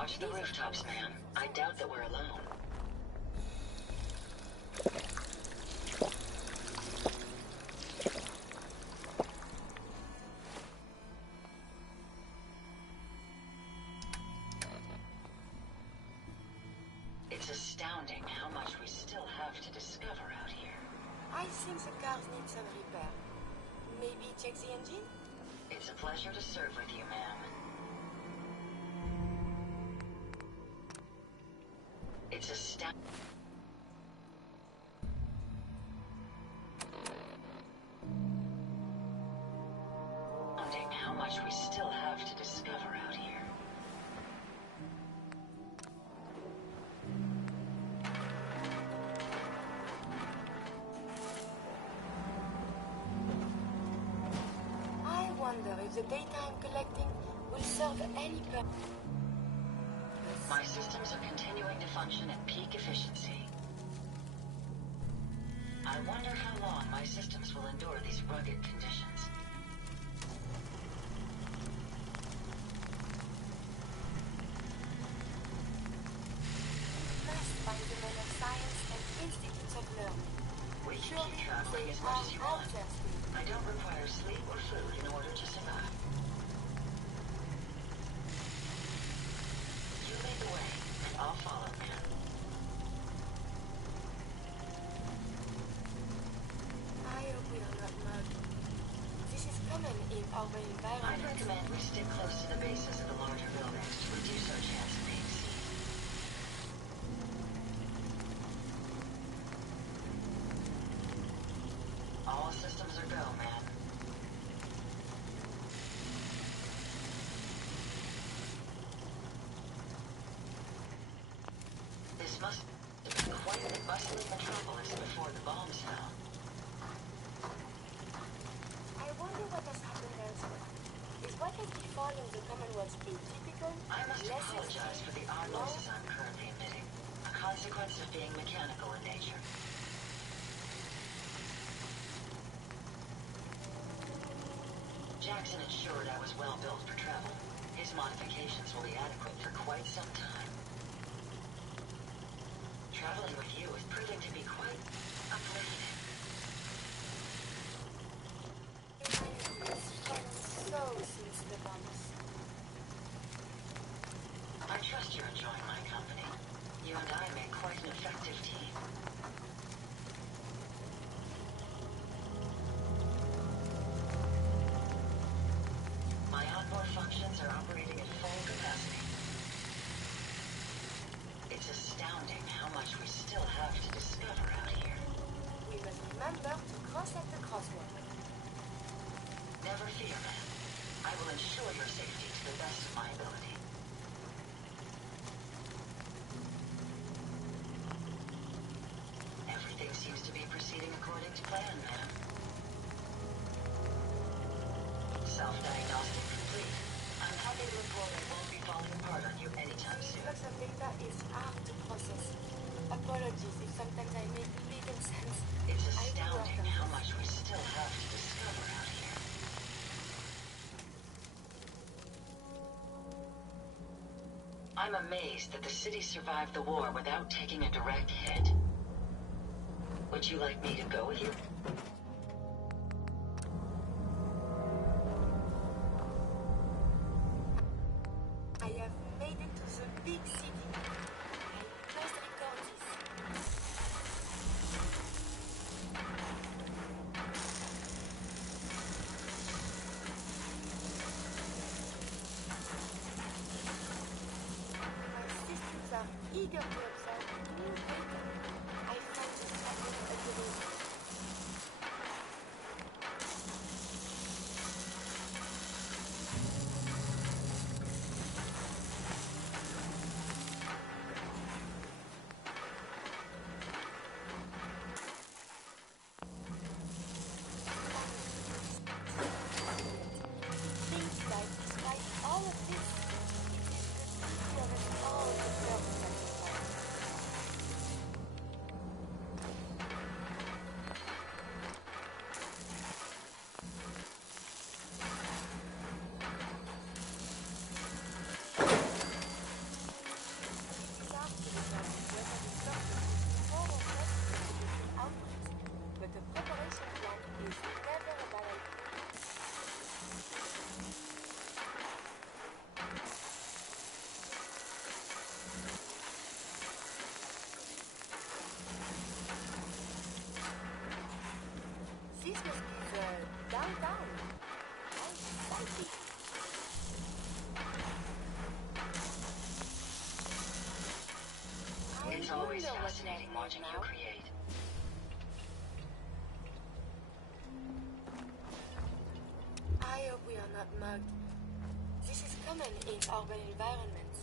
Watch the rooftops, ma'am. I doubt that we're alone. It's astounding how much we still have to discover out here. I think the cars need some repair. Maybe check the engine? It's a pleasure to serve with you, ma'am. It's astounding how much we still have to discover out here. I wonder if the data I'm collecting will serve any purpose. My systems are continuing to function at peak efficiency. I wonder how long my systems will endure these rugged conditions. We must find the men of science and institutes of learning. We can keep traveling as much as you want. I don't require sleep or food in order to survive. You lead the way, and I'll follow, ma'am. I hope we are not mugged. This is common in urban I environments. recommend we stick close to the bases of the larger buildings to reduce our chance of being seen. All systems are go, man. This must have been quite a bustling metropolis before the bombs fell. I wonder what has happened elsewhere. Is what has befallen the Commonwealth atypical? I must Less apologize for the odd noises I'm currently emitting, a consequence of being mechanical in nature. Jackson ensured I was well built for travel. His modifications will be adequate for quite some time. Traveling with you is proving to be quite uplifting. So since the bombs. I trust you're enjoying my company. You and I make quite an effective team. My onboard functions are operating at full capacity. It's astounding how much we still have to discover out here. We must remember to cross at the crosswalk. Never fear, ma'am. I will ensure your safety to the best of my ability. Everything seems to be proceeding according to plan, ma'am. Self-diagnostic complete. I'm happy to report I won't be falling apart on you anytime soon. Lots of data is hard to process. Apologies if sometimes I make little sense. It's astounding how much we still have to discover out here. I'm amazed that the city survived the war without taking a direct hit. Would you like me to go with you? I have made it to the big city. I must record this. My systems are eager to observe new data. I find this happening again. Think that despite all of this, it is the city of us all the purpose of the plan. watching you now. create. I hope we are not mugged. This is common in urban environments.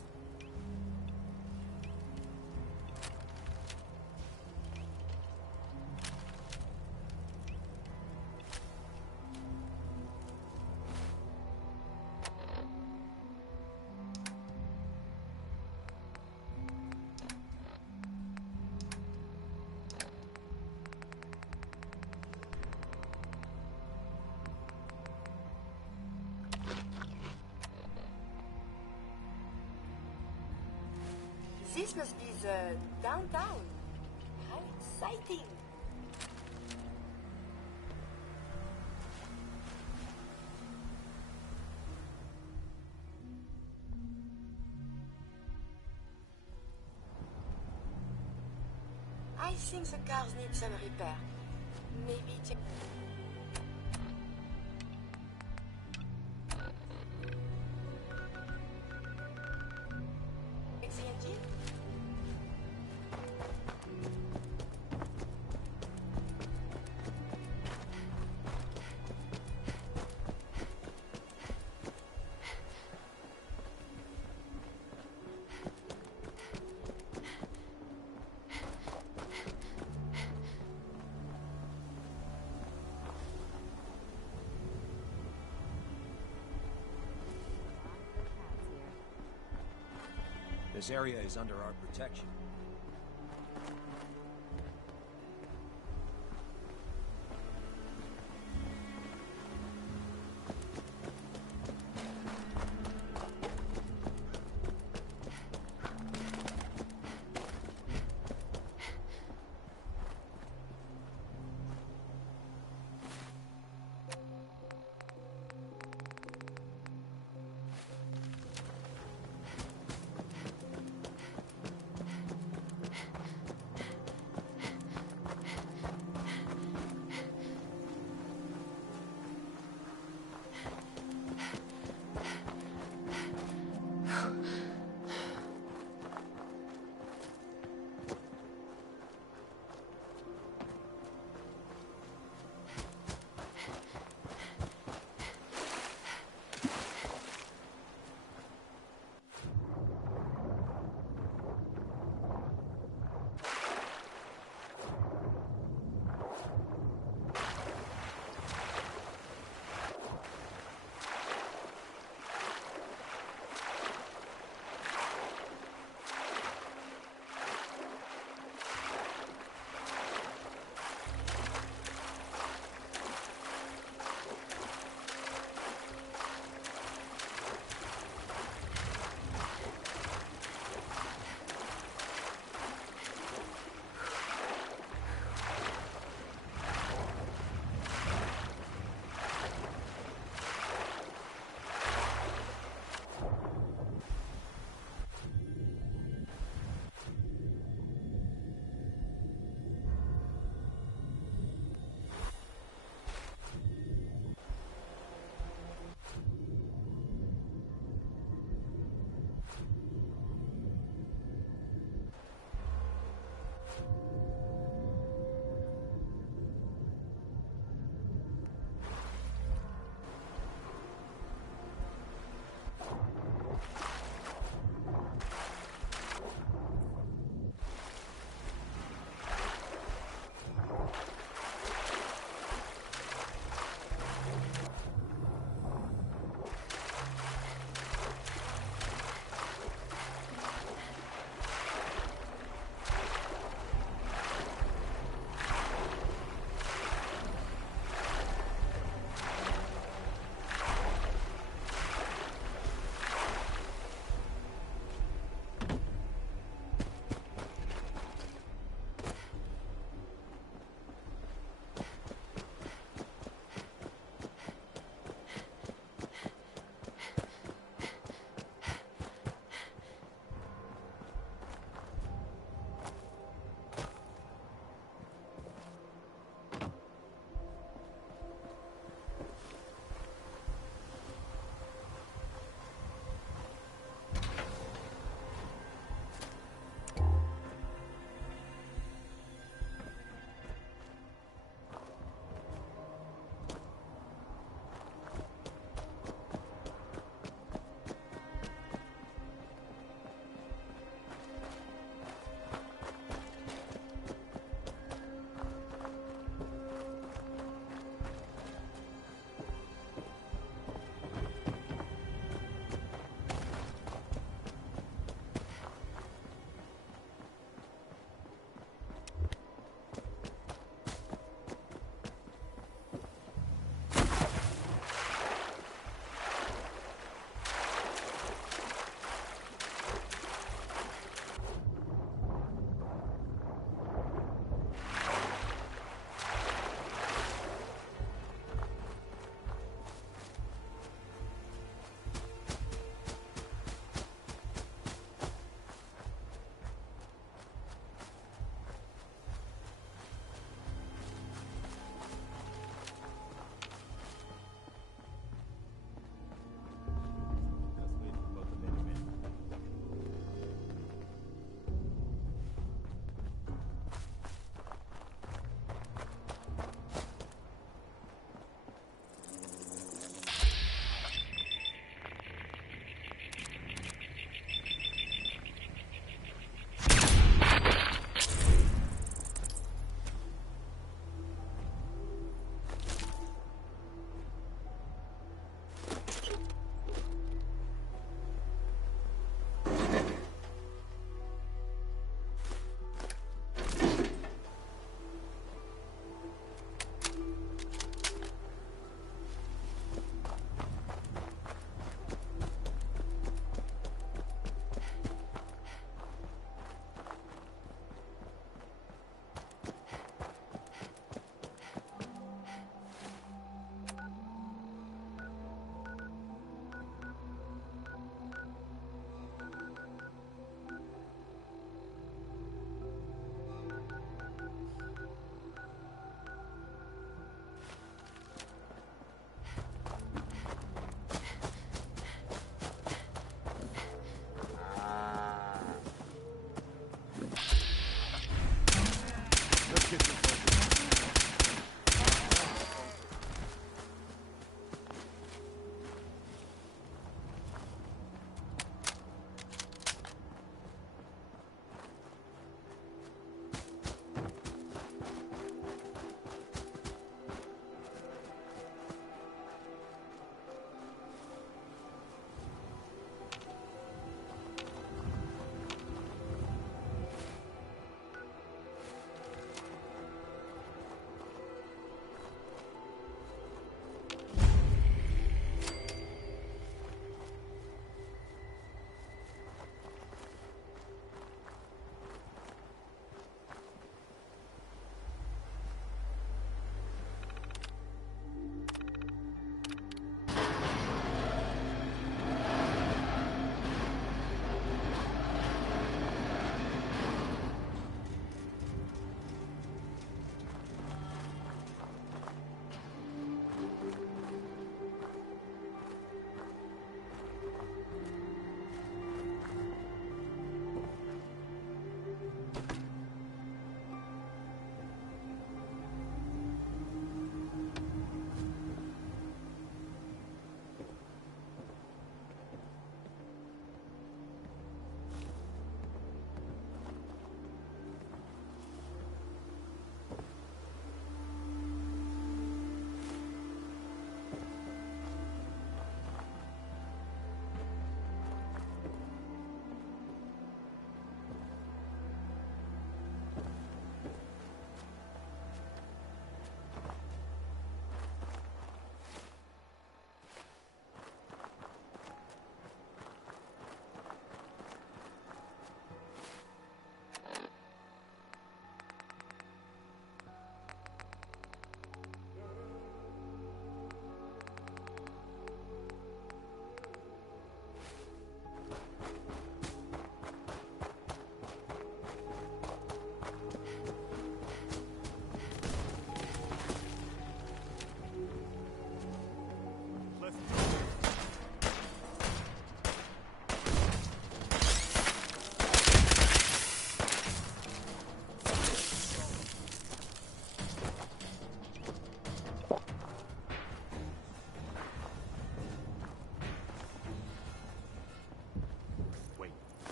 This must be the downtown. How exciting! I think the cars need some repair. Maybe check. Fix the engine? This area is under our protection.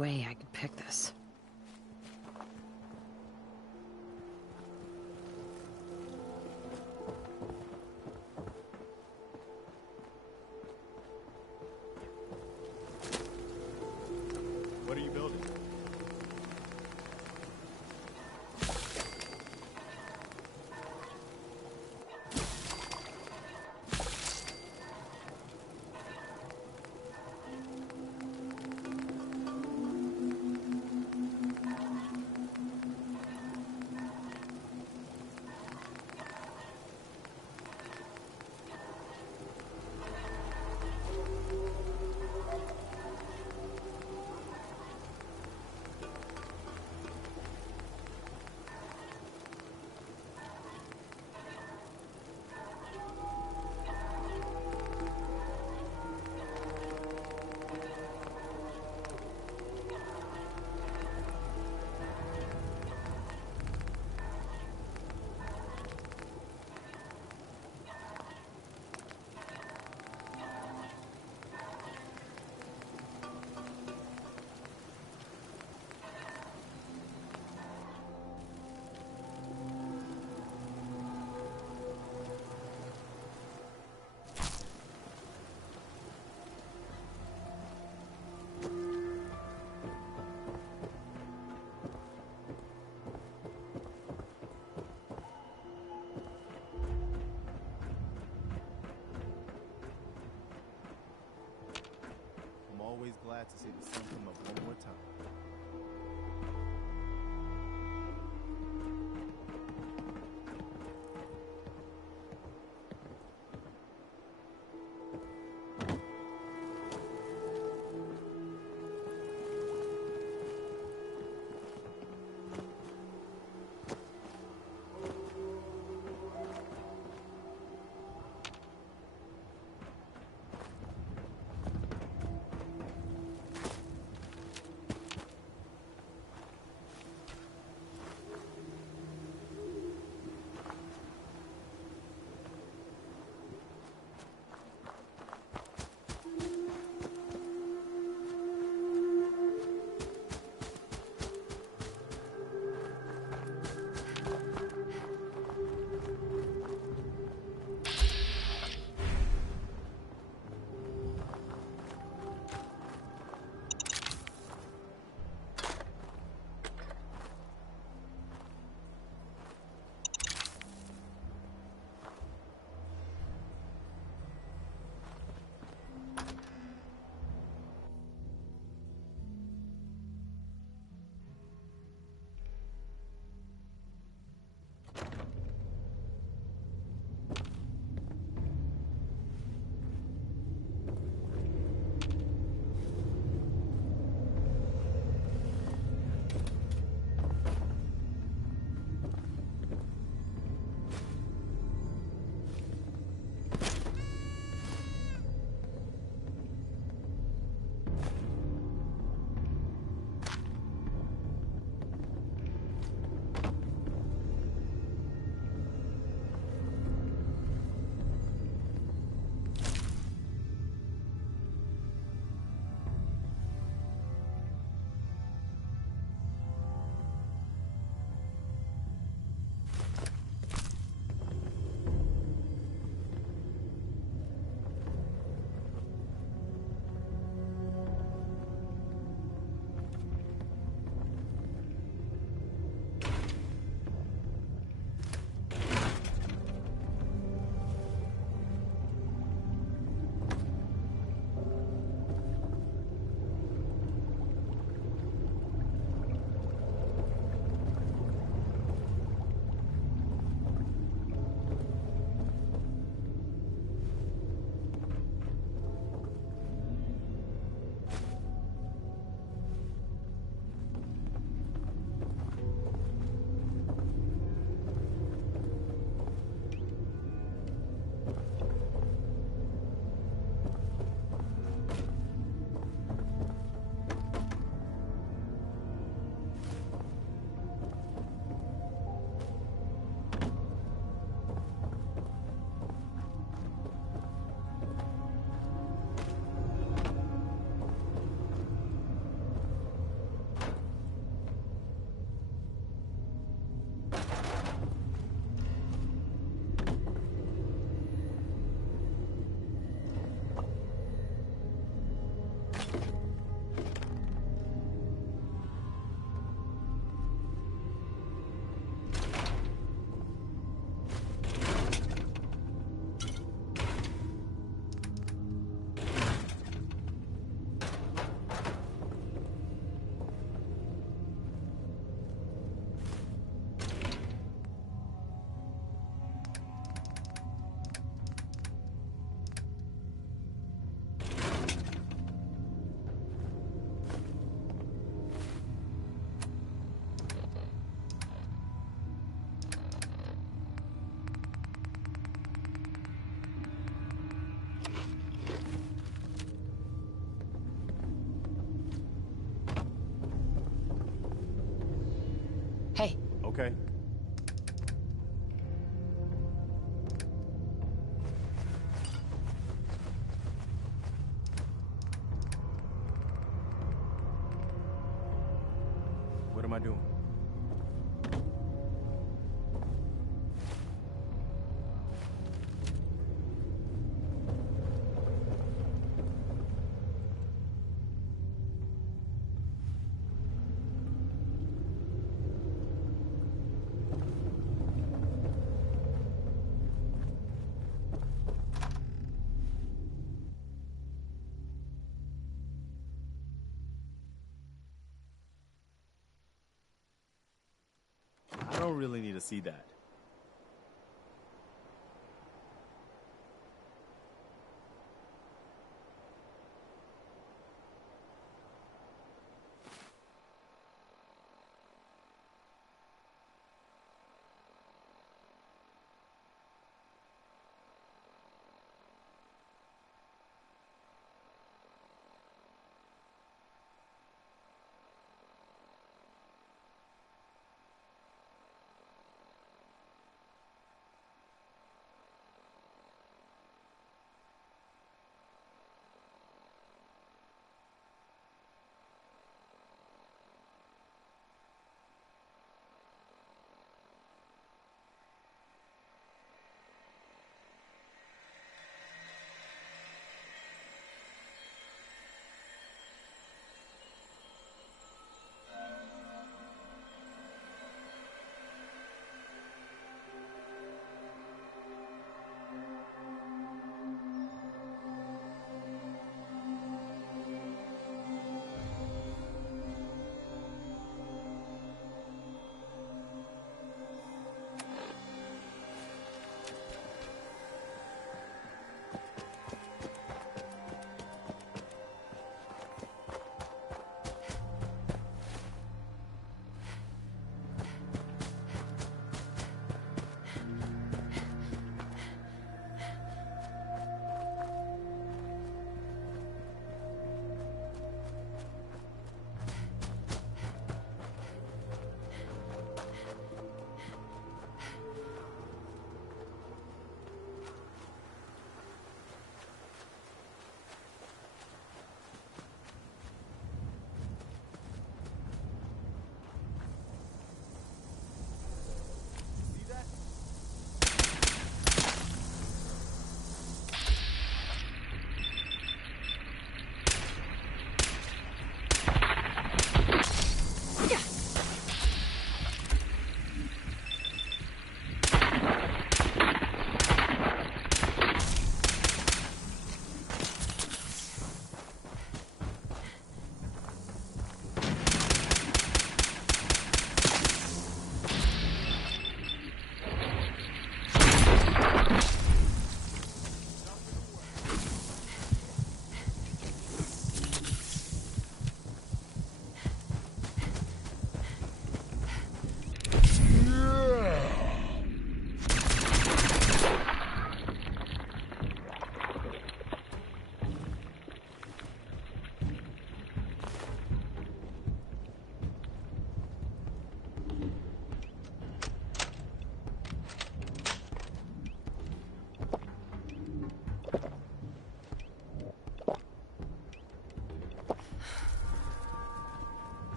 way I could pick this. What are you building? Always glad to see the sun come up one more time. Okay. What am I doing? I don't really need to see that.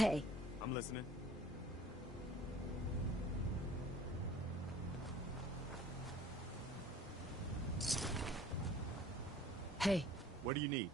Hey. I'm listening. Hey. What do you need?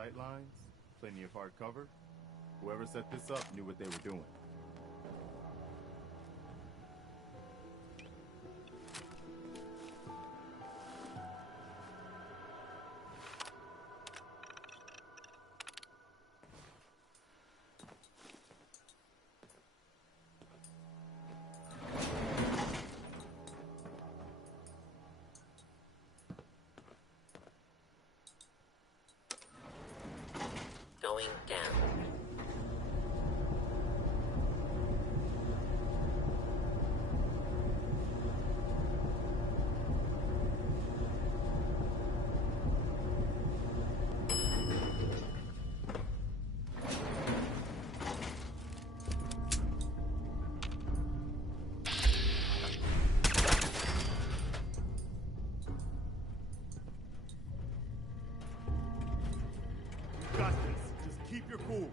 sight lines, plenty of hard cover. Whoever set this up knew what they were doing. Going down. You got this. Just keep your cool.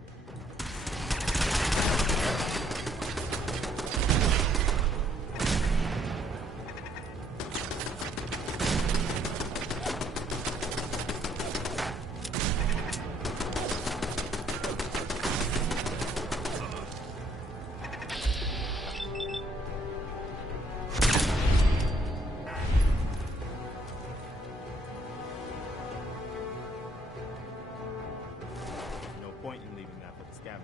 No point in leaving that for the scavengers.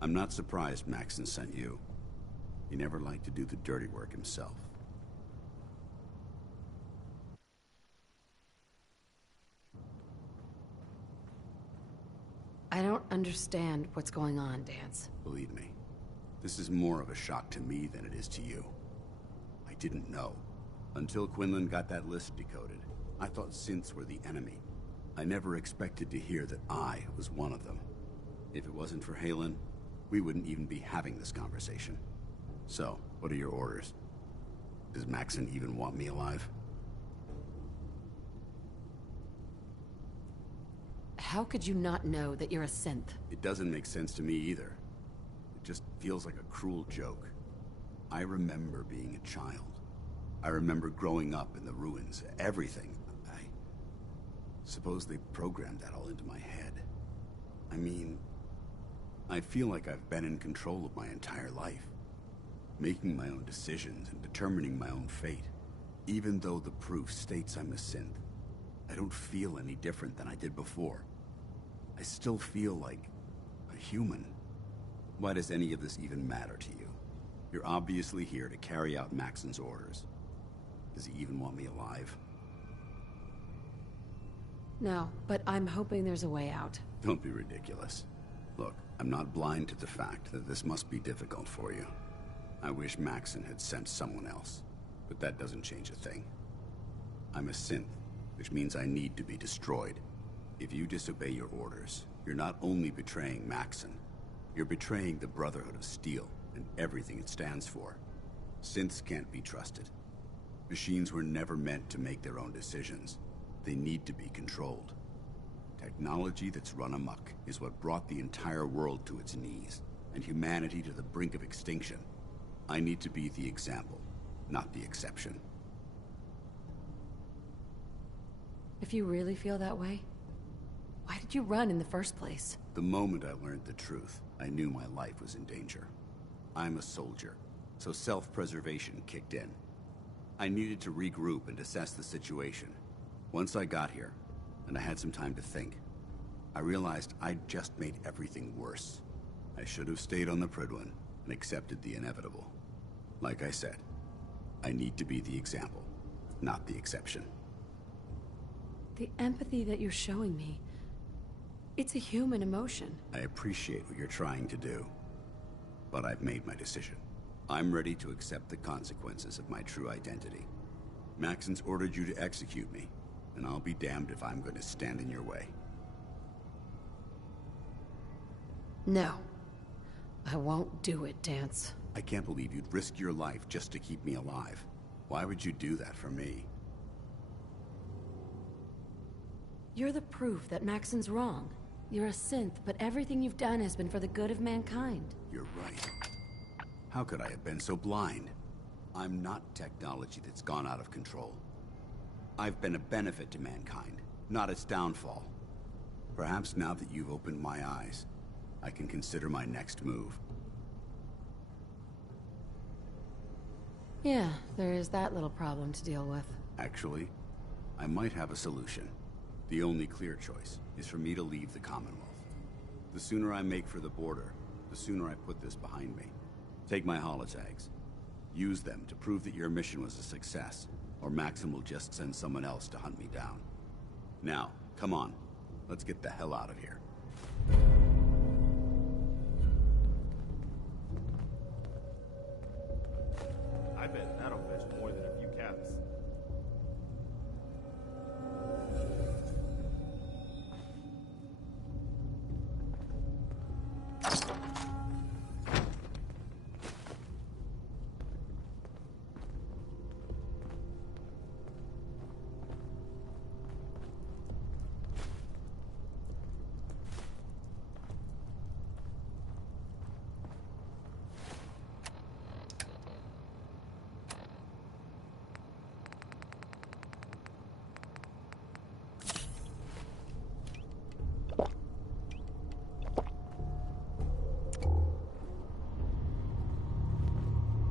I'm not surprised Maxon sent you. He never liked to do the dirty work himself. I don't understand what's going on, Dance. Believe me, this is more of a shock to me than it is to you. I didn't know. Until Quinlan got that list decoded, I thought synths were the enemy. I never expected to hear that I was one of them. If it wasn't for Halen, we wouldn't even be having this conversation. So, what are your orders? Does Maxon even want me alive? How could you not know that you're a synth? It doesn't make sense to me either. It just feels like a cruel joke. I remember being a child. I remember growing up in the ruins, everything. I suppose they programmed that all into my head. I mean, I feel like I've been in control of my entire life, making my own decisions and determining my own fate. Even though the proof states I'm a synth, I don't feel any different than I did before. I still feel like a human. Why does any of this even matter to you? You're obviously here to carry out Maxon's orders. Does he even want me alive? No, but I'm hoping there's a way out. Don't be ridiculous. Look, I'm not blind to the fact that this must be difficult for you. I wish Maxon had sent someone else, but that doesn't change a thing. I'm a synth, which means I need to be destroyed. If you disobey your orders, you're not only betraying Maxon, you're betraying the Brotherhood of Steel and everything it stands for. Synths can't be trusted. Machines were never meant to make their own decisions. They need to be controlled. Technology that's run amok is what brought the entire world to its knees, and humanity to the brink of extinction. I need to be the example, not the exception. If you really feel that way, why did you run in the first place? The moment I learned the truth, I knew my life was in danger. I'm a soldier, so self-preservation kicked in. I needed to regroup and assess the situation. Once I got here, and I had some time to think, I realized I'd just made everything worse. I should have stayed on the Prydwen and accepted the inevitable. Like I said, I need to be the example, not the exception. The empathy that you're showing me, it's a human emotion. I appreciate what you're trying to do, but I've made my decision. I'm ready to accept the consequences of my true identity. Maxon's ordered you to execute me, and I'll be damned if I'm going to stand in your way. No. I won't do it, Dance. I can't believe you'd risk your life just to keep me alive. Why would you do that for me? You're the proof that Maxon's wrong. You're a synth, but everything you've done has been for the good of mankind. You're right. How could I have been so blind? I'm not technology that's gone out of control. I've been a benefit to mankind, not its downfall. Perhaps now that you've opened my eyes, I can consider my next move. Yeah, there is that little problem to deal with. Actually, I might have a solution. The only clear choice is for me to leave the Commonwealth. The sooner I make for the border, the sooner I put this behind me. Take my holotags. Use them to prove that your mission was a success, or Maxim will just send someone else to hunt me down. Now, come on. Let's get the hell out of here. I bet that'll fetch more than a few caps.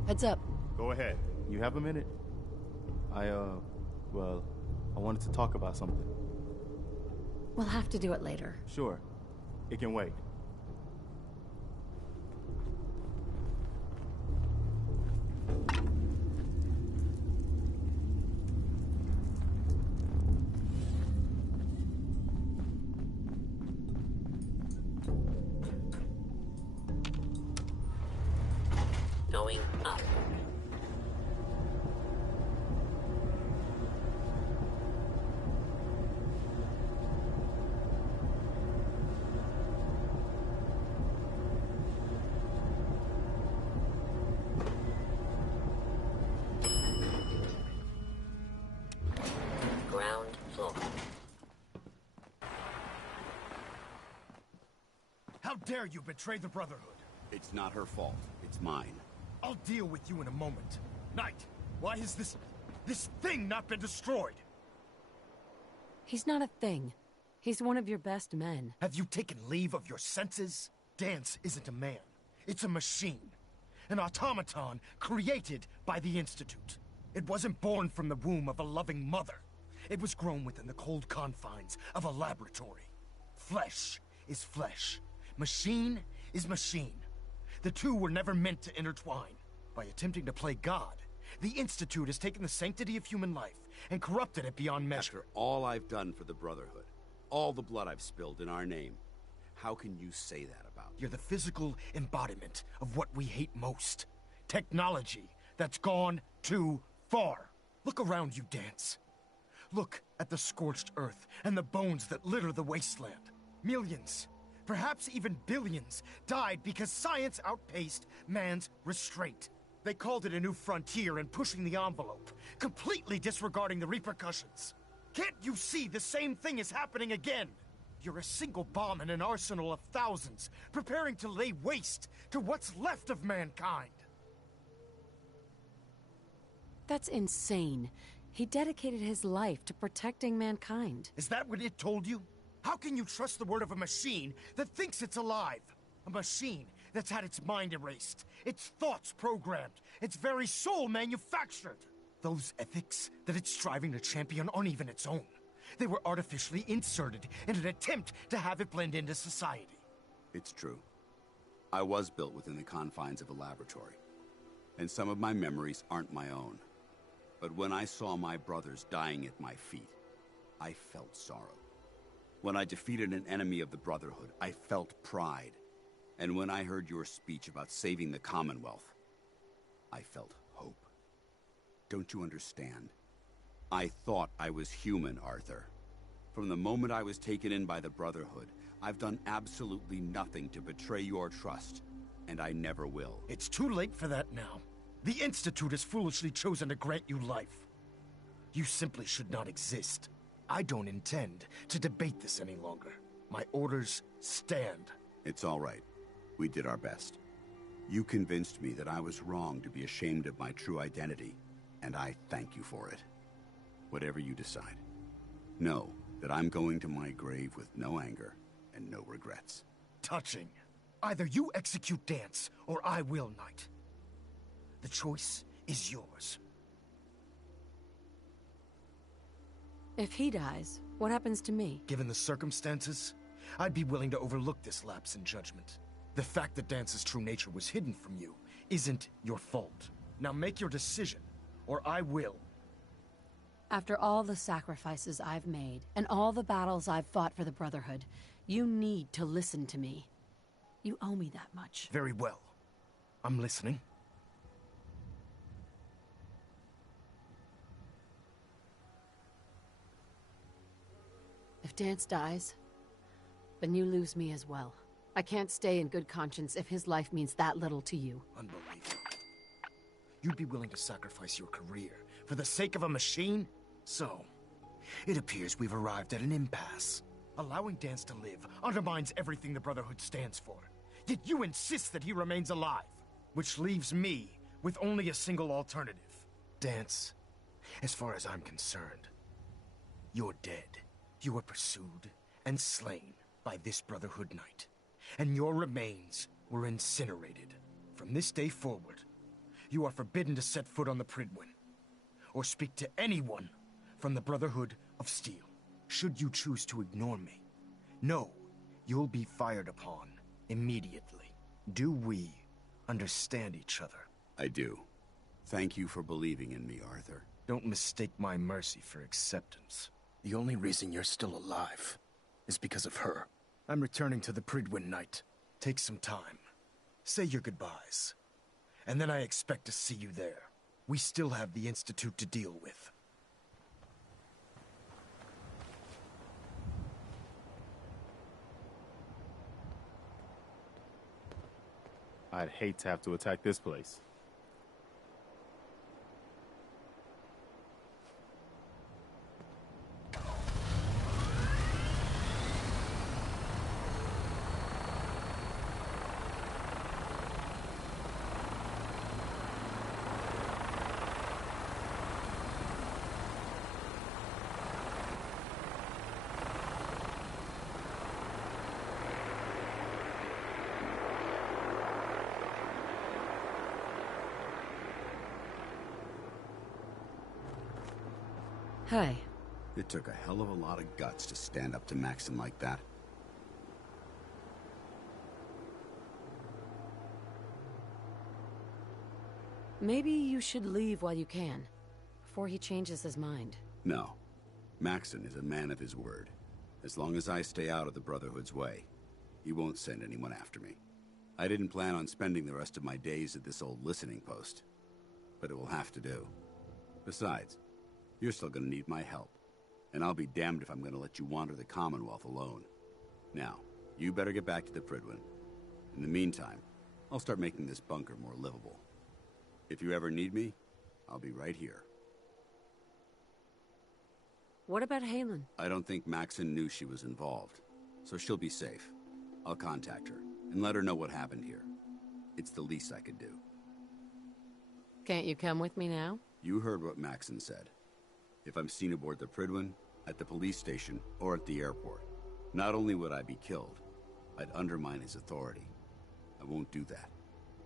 Heads up. Go ahead. You have a minute? Well, I wanted to talk about something. We'll have to do it later. Sure. It can wait. Going up. Ground floor. How dare you betray the Brotherhood? It's not her fault. It's mine. I'll deal with you in a moment. Knight, why has this thing not been destroyed? He's not a thing. He's one of your best men. Have you taken leave of your senses? Dance isn't a man. It's a machine. An automaton created by the Institute. It wasn't born from the womb of a loving mother. It was grown within the cold confines of a laboratory. Flesh is flesh. Machine is machine. The two were never meant to intertwine. By attempting to play God, the Institute has taken the sanctity of human life and corrupted it beyond measure. After all I've done for the Brotherhood, all the blood I've spilled in our name, how can you say that about me? You're the physical embodiment of what we hate most. Technology that's gone too far. Look around you, Dance. Look at the scorched earth and the bones that litter the wasteland. Millions, perhaps even billions, died because science outpaced man's restraint. They called it a new frontier and pushing the envelope, completely disregarding the repercussions. Can't you see the same thing is happening again? You're a single bomb in an arsenal of thousands, preparing to lay waste to what's left of mankind. That's insane. He dedicated his life to protecting mankind. Is that what it told you? How can you trust the word of a machine that thinks it's alive? A machine that's had its mind erased, its thoughts programmed, its very soul manufactured. Those ethics that it's striving to champion aren't even its own. They were artificially inserted in an attempt to have it blend into society. It's true. I was built within the confines of a laboratory, and some of my memories aren't my own. But when I saw my brothers dying at my feet, I felt sorrow. When I defeated an enemy of the Brotherhood, I felt pride. And when I heard your speech about saving the Commonwealth, I felt hope. Don't you understand? I thought I was human, Arthur. From the moment I was taken in by the Brotherhood, I've done absolutely nothing to betray your trust, and I never will. It's too late for that now. The Institute has foolishly chosen to grant you life. You simply should not exist. I don't intend to debate this any longer. My orders stand. It's all right. We did our best. You convinced me that I was wrong to be ashamed of my true identity, and I thank you for it. Whatever you decide, know that I'm going to my grave with no anger and no regrets. Touching. Either you execute Dance, or I will, Knight. The choice is yours. If he dies, what happens to me? Given the circumstances, I'd be willing to overlook this lapse in judgment. The fact that Dance's true nature was hidden from you isn't your fault. Now make your decision, or I will. After all the sacrifices I've made, and all the battles I've fought for the Brotherhood, you need to listen to me. You owe me that much. Very well. I'm listening. If Dance dies, then you lose me as well. I can't stay in good conscience if his life means that little to you. Unbelievable. You'd be willing to sacrifice your career for the sake of a machine? So, it appears we've arrived at an impasse. Allowing Dance to live undermines everything the Brotherhood stands for. Yet you insist that he remains alive, which leaves me with only a single alternative. Dance, as far as I'm concerned, you're dead. You were pursued and slain by this Brotherhood Knight, and your remains were incinerated. From this day forward, you are forbidden to set foot on the Pridwin, or speak to anyone from the Brotherhood of Steel. Should you choose to ignore me, know you'll be fired upon immediately. Do we understand each other? I do. Thank you for believing in me, Arthur. Don't mistake my mercy for acceptance. The only reason you're still alive is because of her. I'm returning to the Pridwin Knight. Take some time. Say your goodbyes. And then I expect to see you there. We still have the Institute to deal with. I'd hate to have to attack this place. Hi. It took a hell of a lot of guts to stand up to Maxon like that. Maybe you should leave while you can, before he changes his mind. No. Maxon is a man of his word. As long as I stay out of the Brotherhood's way, he won't send anyone after me. I didn't plan on spending the rest of my days at this old listening post, but it will have to do. Besides, you're still gonna need my help, and I'll be damned if I'm gonna let you wander the Commonwealth alone. Now, you better get back to the Pridwin. In the meantime, I'll start making this bunker more livable. If you ever need me, I'll be right here. What about Halen? I don't think Maxon knew she was involved, so she'll be safe. I'll contact her, and let her know what happened here. It's the least I could do. Can't you come with me now? You heard what Maxon said. If I'm seen aboard the Prydwen, at the police station, or at the airport, not only would I be killed, I'd undermine his authority. I won't do that.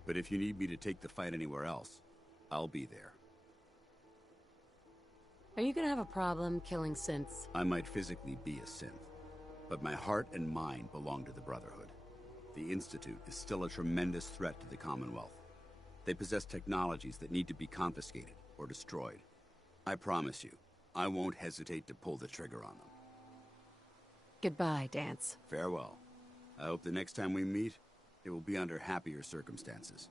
But if you need me to take the fight anywhere else, I'll be there. Are you gonna have a problem killing synths? I might physically be a synth, but my heart and mind belong to the Brotherhood. The Institute is still a tremendous threat to the Commonwealth. They possess technologies that need to be confiscated or destroyed. I promise you, I won't hesitate to pull the trigger on them. Goodbye, Dance. Farewell. I hope the next time we meet, it will be under happier circumstances.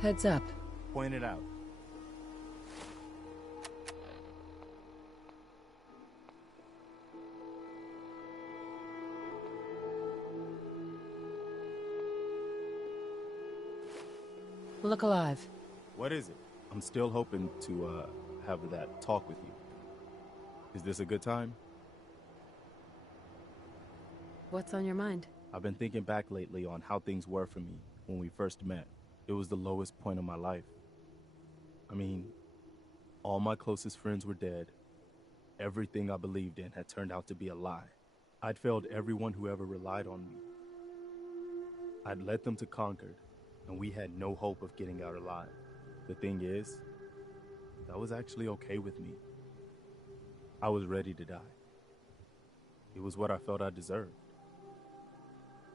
Heads up. Point it out. Look alive. What is it? I'm still hoping to, have that talk with you. Is this a good time? What's on your mind? I've been thinking back lately on how things were for me when we first met. It was the lowest point of my life. I mean, all my closest friends were dead. Everything I believed in had turned out to be a lie. I'd failed everyone who ever relied on me. I'd led them to Concord, and we had no hope of getting out alive. The thing is, that was actually okay with me. I was ready to die. It was what I felt I deserved.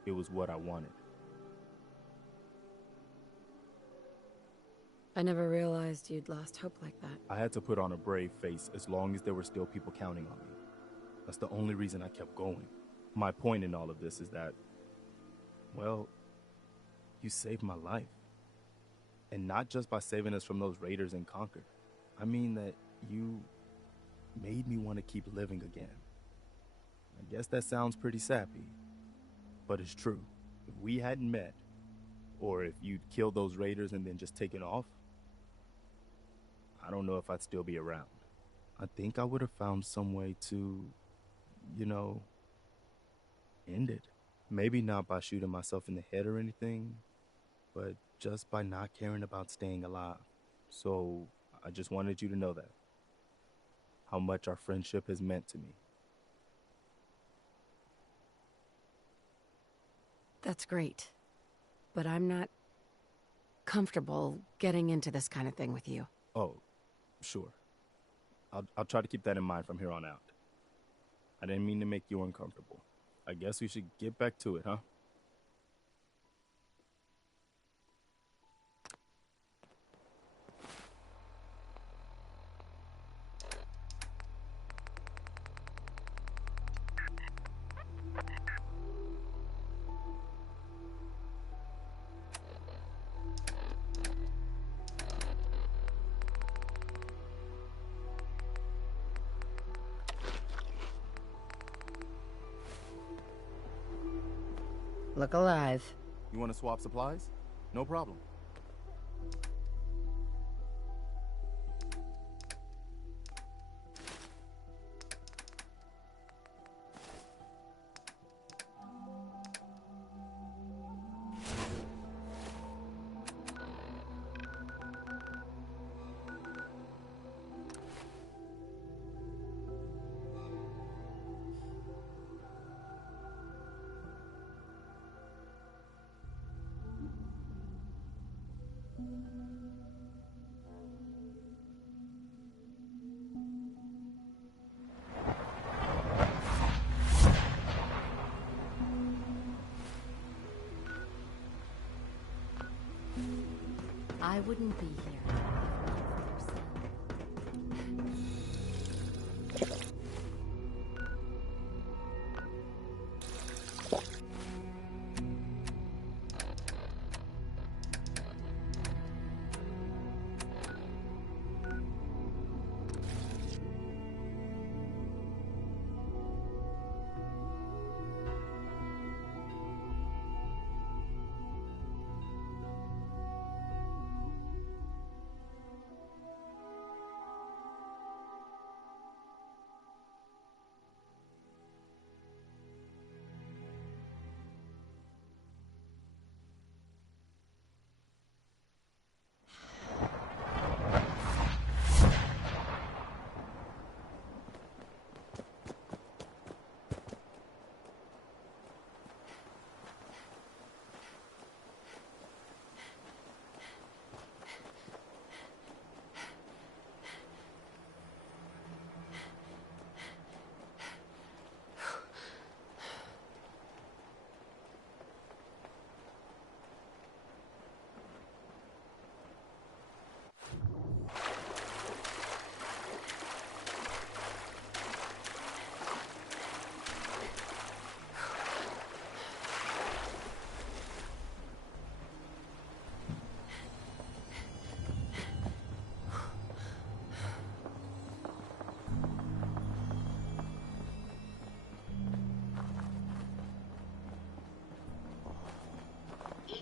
It was what I wanted. I never realized you'd lost hope like that. I had to put on a brave face as long as there were still people counting on me. That's the only reason I kept going. My point in all of this is that, well, you saved my life. And not just by saving us from those raiders in Concord. I mean that you made me want to keep living again. I guess that sounds pretty sappy, but it's true. If we hadn't met, or if you'd killed those raiders and then just taken off, I don't know if I'd still be around. I think I would have found some way to, end it. Maybe not by shooting myself in the head or anything, but just by not caring about staying alive. So I just wanted you to know that. How much our friendship has meant to me. That's great. But I'm not comfortable getting into this kind of thing with you. Oh, sure. I'll try to keep that in mind from here on out. I didn't mean to make you uncomfortable. I guess we should get back to it, huh? Look alive. You want to swap supplies? No problem. I wouldn't be here if not for your son.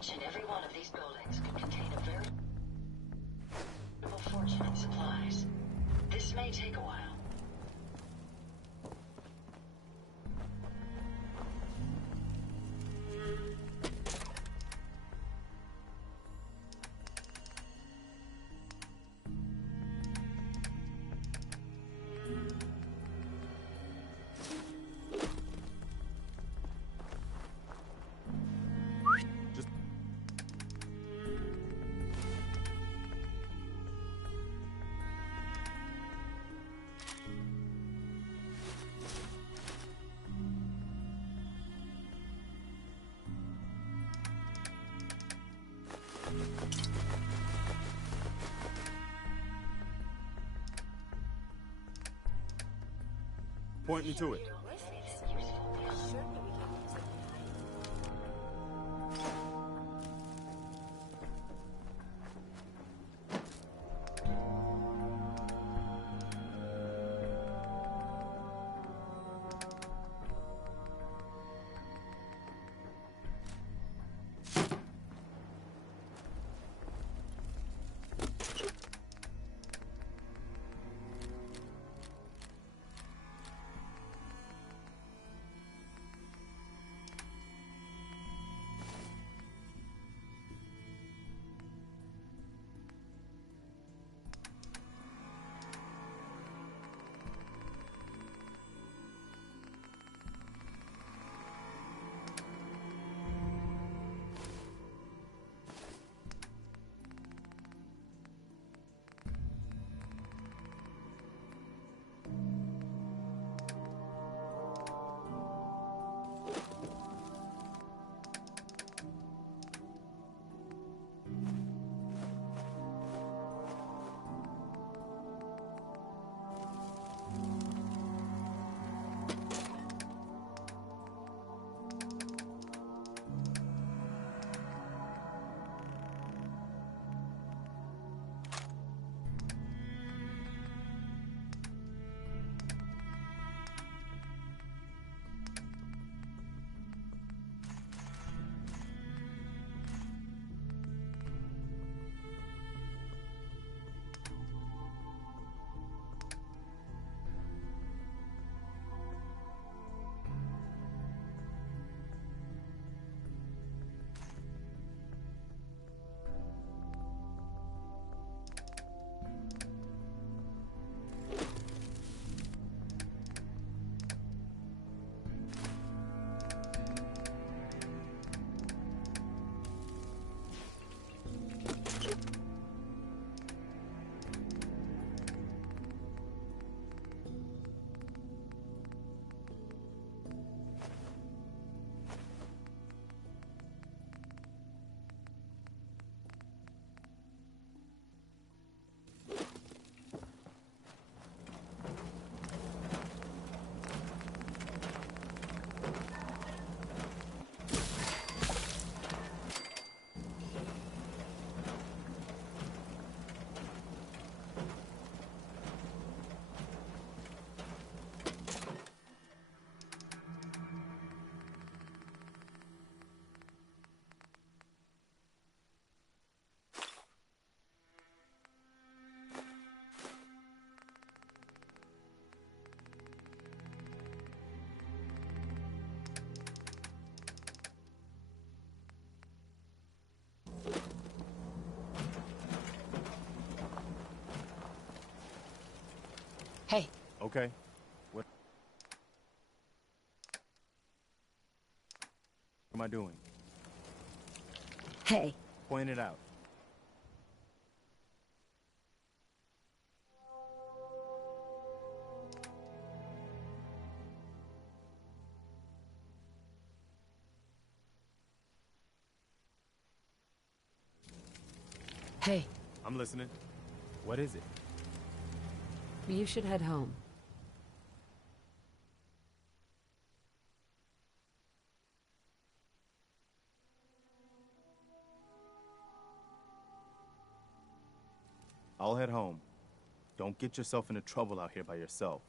Each and every one of these buildings could contain a very fortune in supplies. This may take a while. Point me to it. Hey. Okay. What am I doing? Hey. Point it out. Hey. I'm listening. What is it? You should head home. I'll head home. Don't get yourself into trouble out here by yourself.